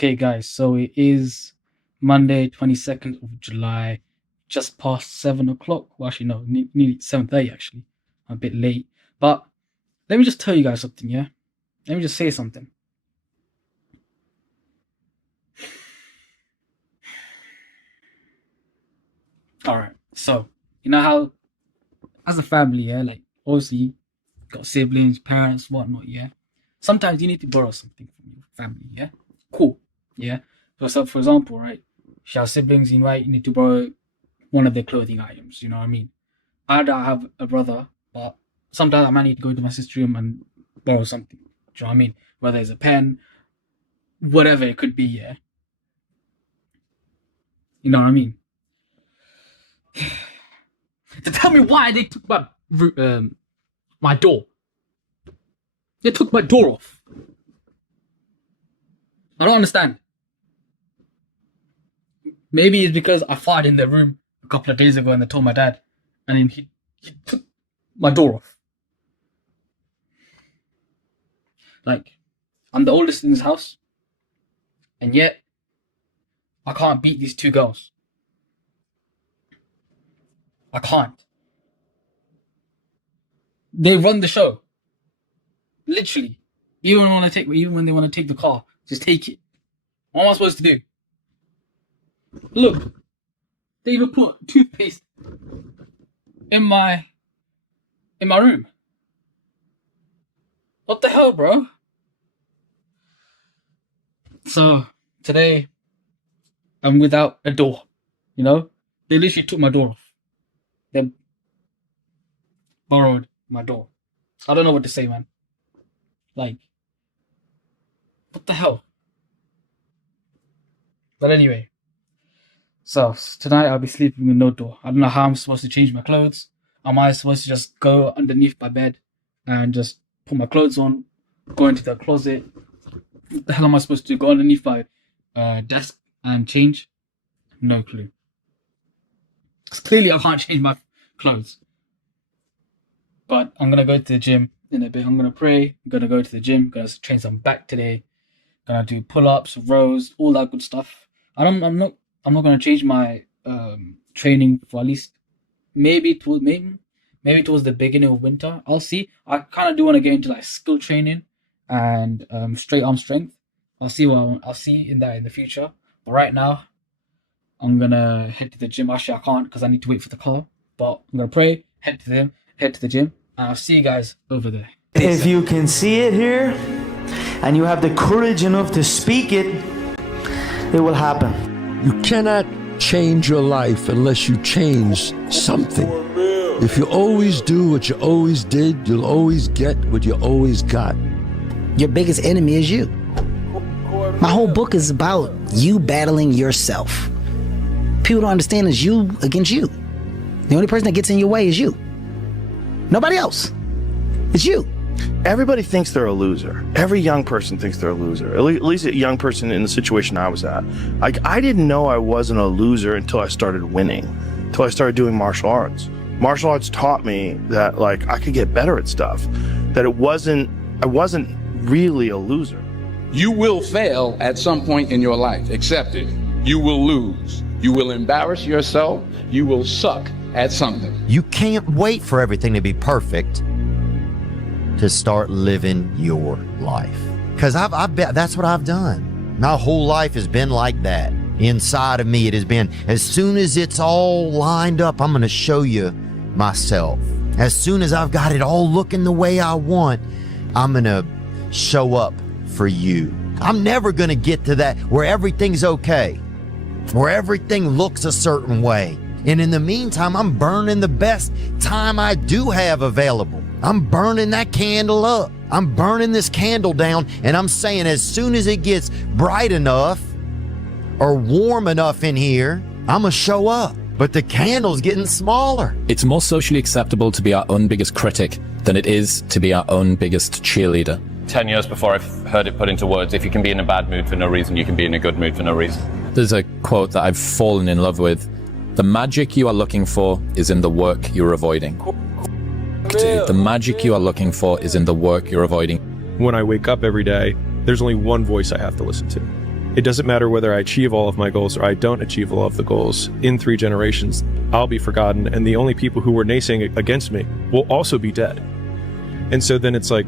Okay, guys, so it is Monday, 22nd of July, just past 7 o'clock. Well, actually, no, nearly 7:30, actually. I'm a bit late. But let me just tell you guys something, yeah? Let me just say something. Alright, so, you know how, as a family, yeah, like, obviously, got siblings, parents, whatnot, yeah? Sometimes you need to borrow something from your family, yeah? Cool, yeah? So for example, right, if you have siblings, you need to borrow one of their clothing items, you know what I mean? I don't have a brother, but sometimes I might need to go to my sister's room and borrow something, do you know what I mean? Whether it's a pen, whatever it could be, yeah? You know what I mean? To tell me why they took my door. They took my door off. I don't understand. Maybe it's because I farted in their room a couple of days ago and they told my dad, and then he took my door off. Like, I'm the oldest in this house, and yet I can't beat these two girls. I can't. They run the show. Literally. Even when they want to take the car, just take it. What am I supposed to do? Look, they even put toothpaste in my room. What the hell, bro? So today I'm without a door. You know, they literally took my door off. They borrowed my door. I don't know what to say, man. Like, what the hell? But anyway, so tonight I'll be sleeping with no door. I don't know how I'm supposed to change my clothes. Am I supposed to just go underneath my bed and just put my clothes on, go into the closet? What the hell am I supposed to do? Go underneath my desk and change? No clue. Because clearly I can't change my clothes. But I'm gonna go to the gym in a bit. I'm gonna pray. I'm gonna go to the gym. Gonna train some back today. Gonna do pull-ups, rows, all that good stuff. I'm not gonna change my training for at least maybe towards the beginning of winter. I'll see. I kind of do want to get into like skill training and straight arm strength. I'll see in the future. But right now, I'm gonna head to the gym. Actually, I can't because I need to wait for the car. But I'm gonna pray, head to the gym, and I'll see you guys over there. If you can see it here, and you have the courage enough to speak it, it will happen. You cannot change your life unless you change something. If you always do what you always did, you'll always get what you always got. Your biggest enemy is you. My whole book is about you battling yourself. People don't understand it's you against you. The only person that gets in your way is you. Nobody else. It's you. Everybody thinks they're a loser. Every young person thinks they're a loser. At least a young person in the situation I was at. Like, I didn't know I wasn't a loser until I started winning, until I started doing martial arts. Martial arts taught me that, like, I could get better at stuff, that I wasn't really a loser. You will fail at some point in your life. Accept it. You will lose. You will embarrass yourself. You will suck at something. You can't wait for everything to be perfect to start living your life. Because I bet that's what I've done. My whole life has been like that. Inside of me, it has been, as soon as it's all lined up, I'm going to show you myself. As soon as I've got it all looking the way I want, I'm going to show up for you. I'm never going to get to that where everything's okay, where everything looks a certain way. And in the meantime, I'm burning the best time I do have available. I'm burning that candle up. I'm burning this candle down, and I'm saying as soon as it gets bright enough or warm enough in here, I'm gonna show up. But the candle's getting smaller. It's more socially acceptable to be our own biggest critic than it is to be our own biggest cheerleader. 10 years before I've heard it put into words, if you can be in a bad mood for no reason, you can be in a good mood for no reason. There's a quote that I've fallen in love with. The magic you are looking for is in the work you're avoiding. The magic you are looking for is in the work you're avoiding. When I wake up every day, there's only one voice I have to listen to. It doesn't matter whether I achieve all of my goals or I don't achieve all of the goals. In 3 generations, I'll be forgotten, and the only people who were naysaying against me will also be dead. And so then it's like,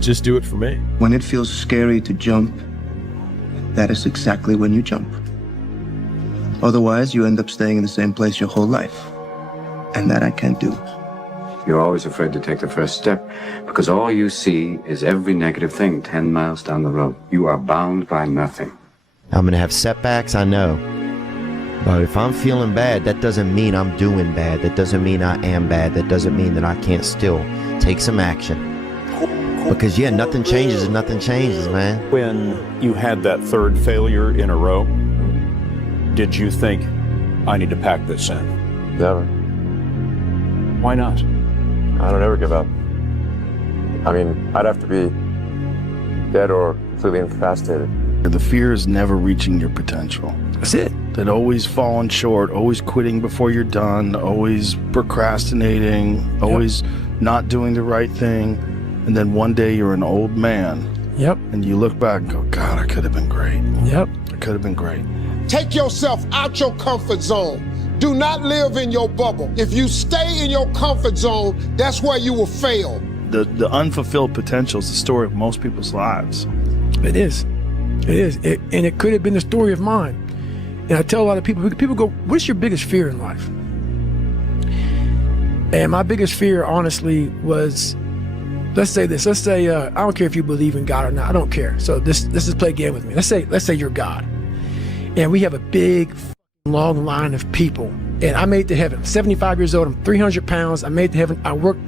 just do it for me. When it feels scary to jump, that is exactly when you jump. Otherwise, you end up staying in the same place your whole life. And that I can't do. You're always afraid to take the first step because all you see is every negative thing 10 miles down the road. You are bound by nothing. I'm going to have setbacks, I know. But if I'm feeling bad, that doesn't mean I'm doing bad. That doesn't mean I am bad. That doesn't mean that I can't still take some action. Because, yeah, nothing changes and nothing changes, man. When you had that 3rd failure in a row, did you think, I need to pack this in? Never. Why not? I don't ever give up. I mean, I'd have to be dead or completely incapacitated. The fear is never reaching your potential. That's it. That always falling short, always quitting before you're done, always procrastinating, always not doing the right thing. And then one day you're an old man. Yep. And you look back and go, God, I could have been great. Yep. I could have been great. Take yourself out your comfort zone. Do not live in your bubble. If you stay in your comfort zone, that's where you will fail. The unfulfilled potential is the story of most people's lives. It is. It is. And it could have been the story of mine. And I tell a lot of people go, what's your biggest fear in life? And my biggest fear, honestly, was, let's say this. Let's say, I don't care if you believe in God or not. I don't care. So this is play a game with me. Let's say you're God. And we have a big, long line of people. And I made it to heaven. I'm 75 years old. I'm 300 pounds. I made it to heaven. I worked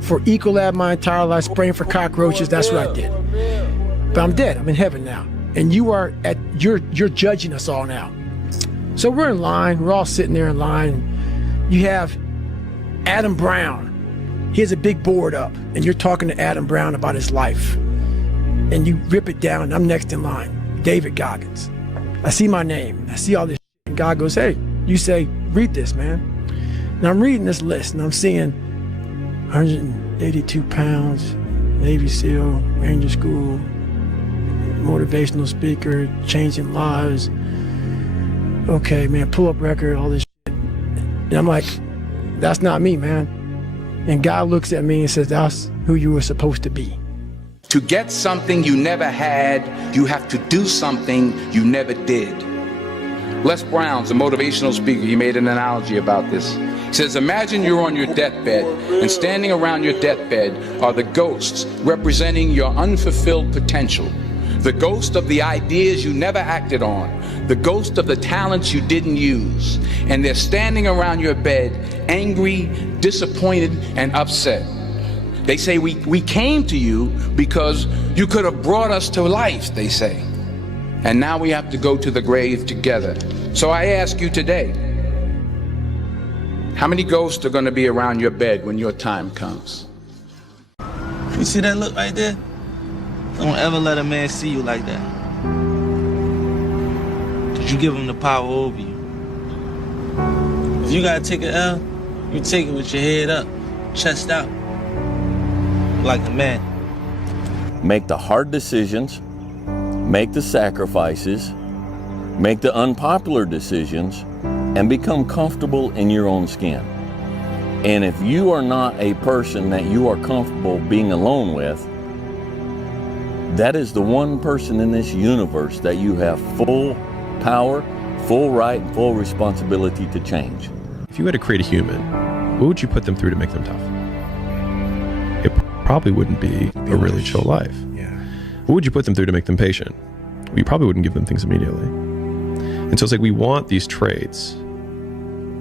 for Ecolab my entire life, spraying for cockroaches. That's what I did. But I'm dead. I'm in heaven now. And you're judging us all now. So we're in line. We're all sitting there in line. You have Adam Brown. He has a big board up. And you're talking to Adam Brown about his life. And you rip it down. And I'm next in line. David Goggins. I see my name. I see all this shit. And God goes, hey, you say, read this, man. And I'm reading this list. And I'm seeing 182 pounds, Navy SEAL, Ranger School, motivational speaker, changing lives. Okay, man, pull-up record, all this shit. And I'm like, that's not me, man. And God looks at me and says, that's who you were supposed to be. To get something you never had, you have to do something you never did. Les Brown's a motivational speaker. He made an analogy about this. He says, imagine you're on your deathbed, and standing around your deathbed are the ghosts representing your unfulfilled potential. The ghost of the ideas you never acted on, the ghost of the talents you didn't use. And they're standing around your bed, angry, disappointed, and upset. They say, we came to you because you could have brought us to life, they say. And now we have to go to the grave together. So I ask you today, how many ghosts are going to be around your bed when your time comes? You see that look right there? Don't ever let a man see you like that. Cause you give him the power over you. If you gotta take an L, you take it with your head up, chest out, like a man. Make the hard decisions, make the sacrifices, make the unpopular decisions, and become comfortable in your own skin. And if you are not a person that you are comfortable being alone with, that is the one person in this universe that you have full power, full right, and full responsibility to change. If you had to create a human, what would you put them through to make them tough? It probably wouldn't be a really chill life. Yeah. What would you put them through to make them patient? Well, you probably wouldn't give them things immediately. And so it's like we want these traits,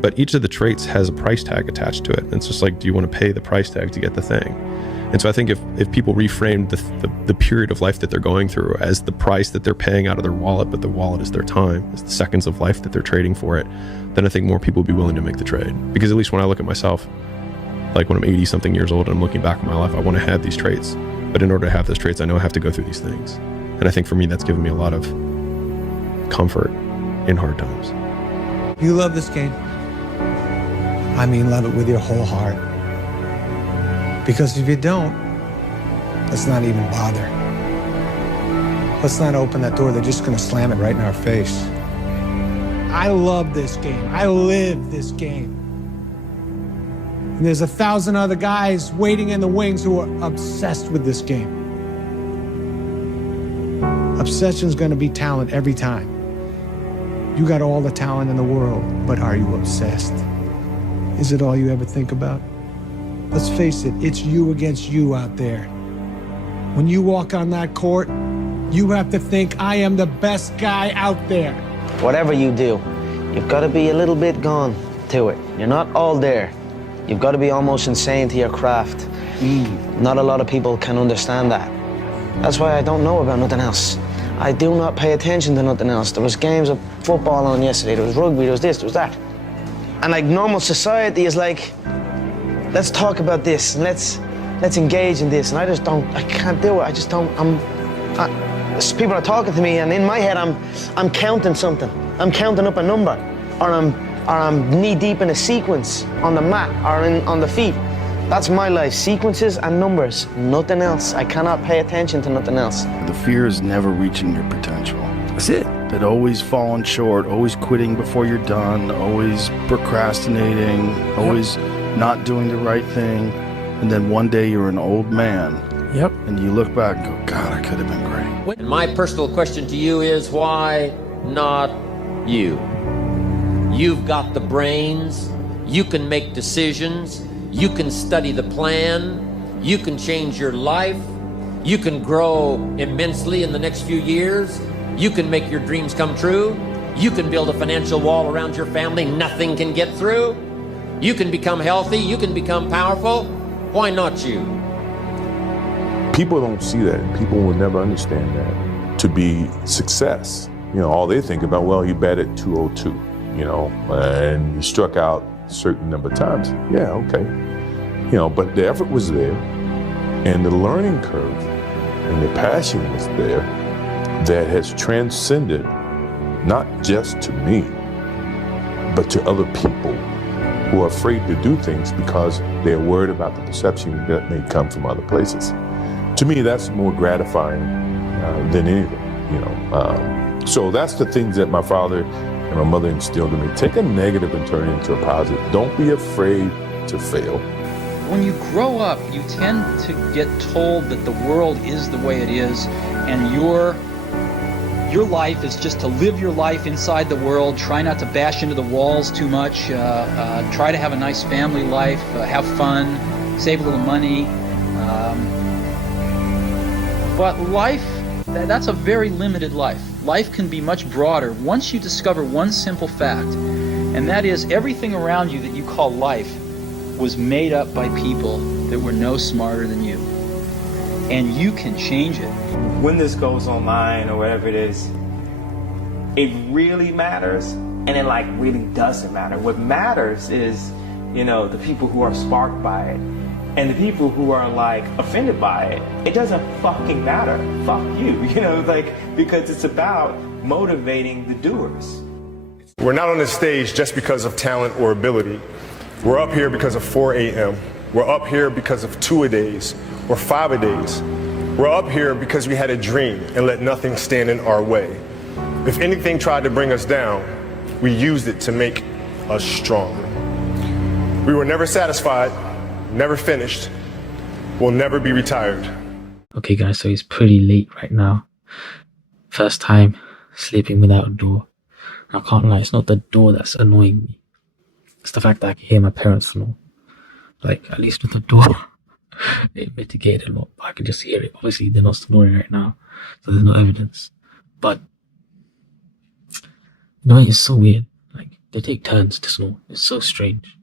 but each of the traits has a price tag attached to it. And it's just like, do you want to pay the price tag to get the thing? And so I think if people reframed the period of life that they're going through as the price that they're paying out of their wallet, but the wallet is their time, is the seconds of life that they're trading for it, then I think more people would be willing to make the trade. Because at least when I look at myself, like when I'm 80 something years old and I'm looking back at my life, I want to have these traits. But in order to have those traits, I know I have to go through these things. And I think for me, that's given me a lot of comfort in hard times. You love this game. I mean, love it with your whole heart. Because if you don't, let's not even bother. Let's not open that door. They're just going to slam it right in our face. I love this game. I live this game. And there's 1,000 other guys waiting in the wings who are obsessed with this game. Obsession's gonna be talent every time. You got all the talent in the world, but are you obsessed? Is it all you ever think about? Let's face it, it's you against you out there. When you walk on that court, you have to think, I am the best guy out there. Whatever you do, you've got to be a little bit gone to it. You're not all there. You've got to be almost insane to your craft. Not a lot of people can understand that. That's why I don't know about nothing else. I do not pay attention to nothing else. There was games of football on yesterday, there was rugby, there was this, there was that. And like normal society is like, let's talk about this, and let's engage in this. And I can't do it. I just don't, people are talking to me, and in my head, I'm counting something. I'm counting up a number, or I'm knee deep in a sequence on the mat or on the feet. That's my life, sequences and numbers, nothing else. I cannot pay attention to nothing else. The fear is never reaching your potential. That's it. That always falling short, always quitting before you're done, always procrastinating, always not doing the right thing. And then one day you're an old man. Yep. And you look back and go, God, I could have been great. And my personal question to you is, why not you? You've got the brains, you can make decisions, you can study the plan, you can change your life, you can grow immensely in the next few years, you can make your dreams come true, you can build a financial wall around your family nothing can get through, you can become healthy, you can become powerful. Why not you? People don't see that. People will never understand that. To be success, all they think about, well, you batted 202, and you struck out a certain number of times. Yeah, okay. But the effort was there, and the learning curve and the passion was there that has transcended not just to me, but to other people who are afraid to do things because they're worried about the perception that may come from other places. To me, that's more gratifying than anything, So that's the things that my father and my mother instilled in me. Take a negative and turn it into a positive. Don't be afraid to fail. When you grow up, you tend to get told that the world is the way it is, and your life is just to live your life inside the world, try not to bash into the walls too much, try to have a nice family life, have fun, save a little money. But life, that's a very limited life. Life can be much broader once you discover one simple fact, and that is everything around you that you call life was made up by people that were no smarter than you. And you can change it. When this goes online or whatever it is, it really matters, and it really doesn't matter. What matters is, the people who are sparked by it, and the people who are offended by it. It doesn't fucking matter. Fuck you, because it's about motivating the doers. We're not on this stage just because of talent or ability. We're up here because of 4 a.m. We're up here because of 2-a-days or 5-a-days. We're up here because we had a dream and let nothing stand in our way. If anything tried to bring us down, we used it to make us stronger. We were never satisfied, never finished, we'll never be retired. Okay guys, so it's pretty late right now. First time sleeping without a door. I can't lie, it's not the door that's annoying me. It's the fact that I can hear my parents snore. At least with the door, it mitigated a lot, but I can just hear it. Obviously, they're not snoring right now, so there's no evidence. But, it's so weird. They take turns to snore. It's so strange.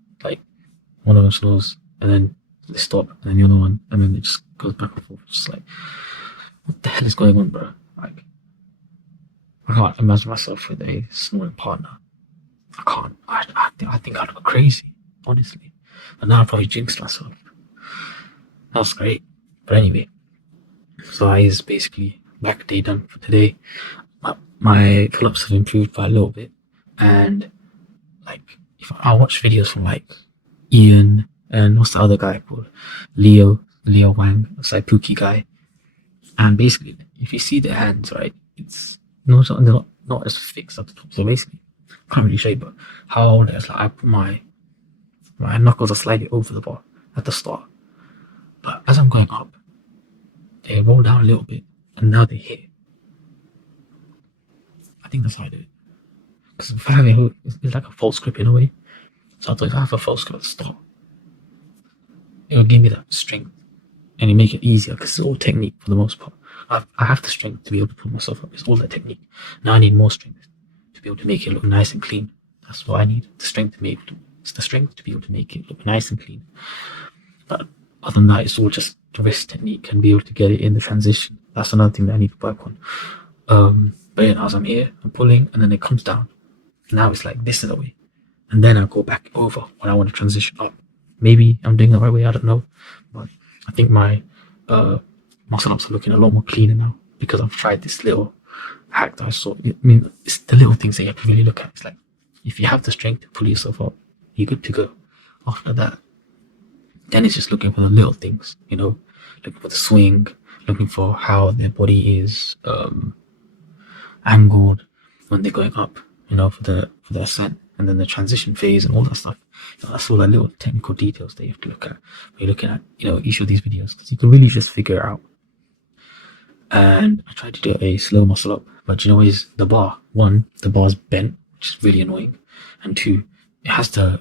One of them snores, and then they stop, and then the other one, and then it just goes back and forth. It's just what the hell is going on, bro? I can't imagine myself with a snoring partner. I can't. I think I'd go crazy, honestly. But now I probably jinxed myself. That's great. But anyway, so that is basically back day done for today. My pull-ups have improved by a little bit, and if I watch videos from Ian and what's the other guy called? Leo Wang, it's Pookie guy, and basically if you see their hands, right, it's not as fixed at the top. So basically, I can't really show you, but how I hold it is like I put my knuckles are slightly over the bar at the start, but as I'm going up, they roll down a little bit, and now they hit. I think that's how I do it. Because if I have a hook, it's like a false grip in a way. So I thought if I have a false grip at the start, it'll give me that strength, and it make it easier because it's all technique for the most part. I have the strength to be able to pull myself up. It's all that technique. Now I need more strength to be able to make it look nice and clean. That's what I need. The strength to be able to. It's the strength to be able to make it look nice and clean. But other than that, it's all just the wrist technique and be able to get it in the transition. That's another thing that I need to work on. But yeah, as I'm here, I'm pulling, and then it comes down. Now it's like this in a way, and then I go back over when I want to transition up. Maybe I'm doing the right way. I don't know, but I think my muscle ups are looking a lot more cleaner now because I've tried this little hack that I saw. I mean, it's the little things that you have to really look at. It's like if you have the strength to pull yourself up, you're good to go. After that, then it's just looking for the little things, you know, looking for the swing, looking for how their body is angled when they're going up, you know, for the ascent, and then the transition phase and all that stuff. You know, that's all the little technical details that you have to look at when you're looking at, you know, each of these videos, because you can really just figure it out. And I tried to do a slow muscle up, but you know, is the bar. One, the bar's bent, which is really annoying, and two, it has the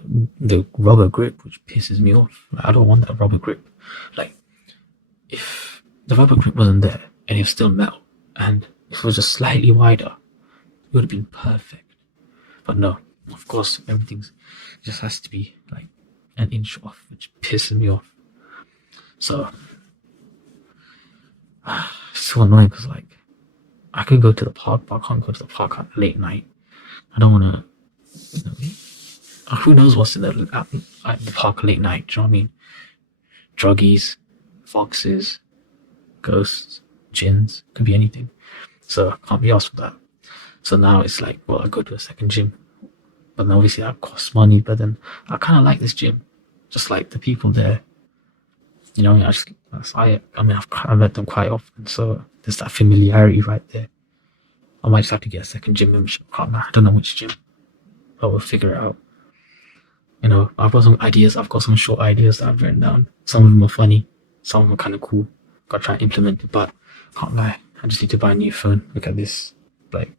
rubber grip, which pisses me off. Like, I don't want that rubber grip. Like, if the rubber grip wasn't there and it was still metal, and if it was just slightly wider, it would have been perfect. But no, of course, everything just has to be like an inch off, which pisses me off. So it's so annoying because like I could go to the park, but I can't go to the park at late night. I don't want to, you know, who knows what's in at the park late night, do you know what I mean? Druggies, foxes, ghosts, jinns, could be anything. So I can't be asked for that. So now it's like, well, I go to a second gym, but then obviously that costs money. But then I kind of like this gym, just like the people there. You know, I've met them quite often, so there's that familiarity right there. I might just have to get a second gym membership. I don't know which gym, but we'll figure it out. You know, I've got some ideas. I've got some short ideas that I've written down. Some of them are funny, some of them are kind of cool. Got to try and implement it, but can't lie. I just need to buy a new phone. Look at this. Like,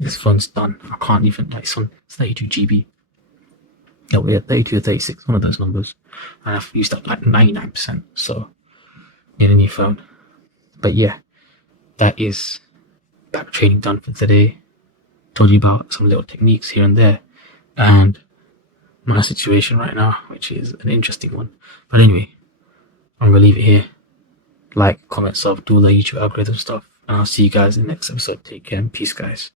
this phone's done. I can't even, like, it's 32 GB. Yeah, we're at 32 or 36, one of those numbers. And I've used up like 99%. So, need a new phone. But yeah, that is back training done for today. Told you about some little techniques here and there. And my situation right now, which is an interesting one. But anyway, I'm going to leave it here. Like, comment, sub, do all the YouTube algorithm stuff. And I'll see you guys in the next episode. Take care and peace, guys.